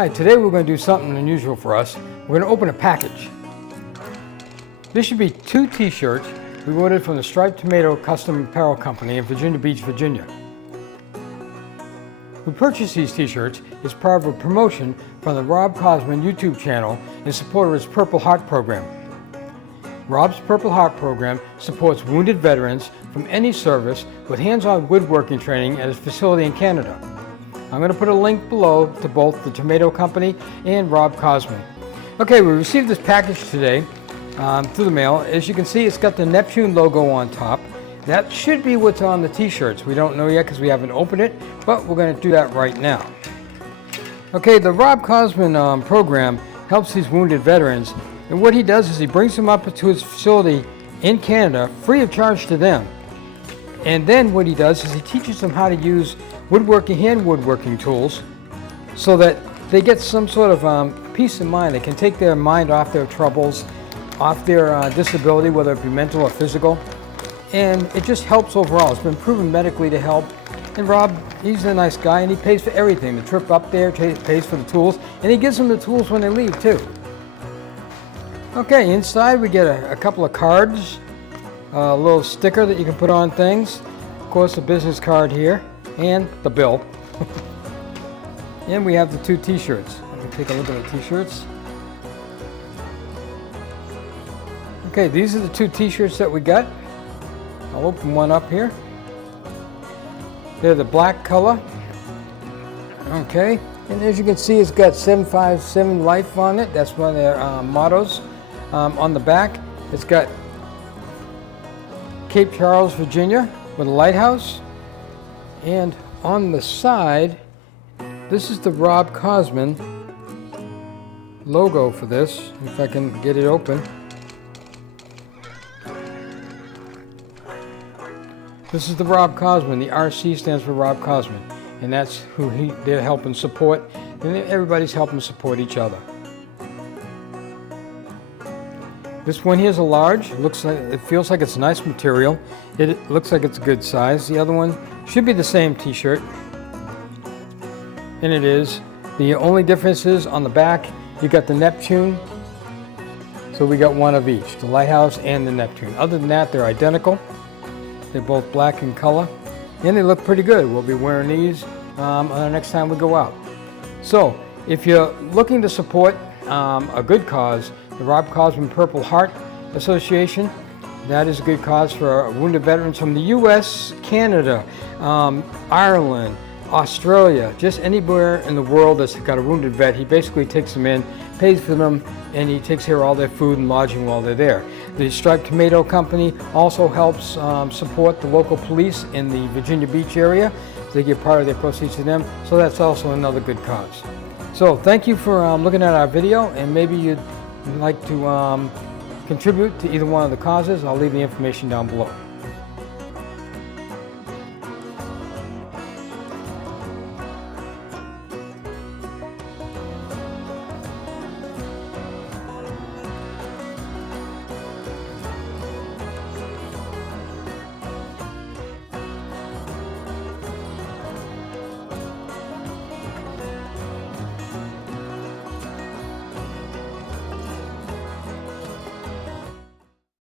Hi, today we're going to do something unusual for us. We're going to open a package. This should be 2 t-shirts we ordered from the Striped Tomato Apparel Company in Virginia Beach, Virginia. We purchased these t-shirts as part of a promotion from the Rob Cosman YouTube channel in support of his Purple Heart program. Rob's Purple Heart program supports wounded veterans from any service with hands-on woodworking training at his facility in Canada. I'm going to put a link below to both the Tomato Company and Rob Cosman. Okay, we received this package today through the mail. As you can see, it's got the Neptune logo on top. That should be what's on the t-shirts. We don't know yet because we haven't opened it, but we're going to do that right now. Okay, the Rob Cosman program helps these wounded veterans, and what he does is he brings them up to his facility in Canada free of charge to them. And then what he does is he teaches them how to use hand woodworking tools so that they get some sort of peace of mind. They can take their mind off their troubles, off their disability, whether it be mental or physical. And it just helps overall. It's been proven medically to help. And Rob, he's a nice guy and he pays for everything. The trip up there, pays for the tools, and he gives them the tools when they leave too. Okay, inside we get a couple of cards, a little sticker that you can put on things, of course a business card here, and the bill. And we have the 2 t-shirts. Let me take a look at the t-shirts. Okay, these are the 2 t-shirts that we got. I'll open one up here. They're the black color. Okay, and as you can see, it's got 757 life on it. That's one of their mottos. On the back, it's got Cape Charles, Virginia, with a lighthouse. And on the side, this is the Rob Cosman logo for this, if I can get it open. This is the Rob Cosman. The RC stands for Rob Cosman, and that's who they're helping support, and everybody's helping support each other. This one here is a large. It feels like it's a nice material. It looks like it's a good size. The other one should be the same t-shirt, and it is. The only difference is on the back you got the Neptune, so we got one of each, the lighthouse and the Neptune. Other than that, they're identical. They're both black in color, and they look pretty good. We'll be wearing these the next time we go out. So if you're looking to support a good cause, the Rob Cosman Purple Heart Association, that is a good cause for wounded veterans from the U.S., Canada, Ireland, Australia, just anywhere in the world that's got a wounded vet. He basically takes them in, pays for them, and he takes care of all their food and lodging while they're there. The Striped Tomato Company also helps support the local police in the Virginia Beach area. They give part of their proceeds to them, so that's also another good cause. So thank you for looking at our video, and maybe you'd like to contribute to either one of the causes. I'll leave the information down below.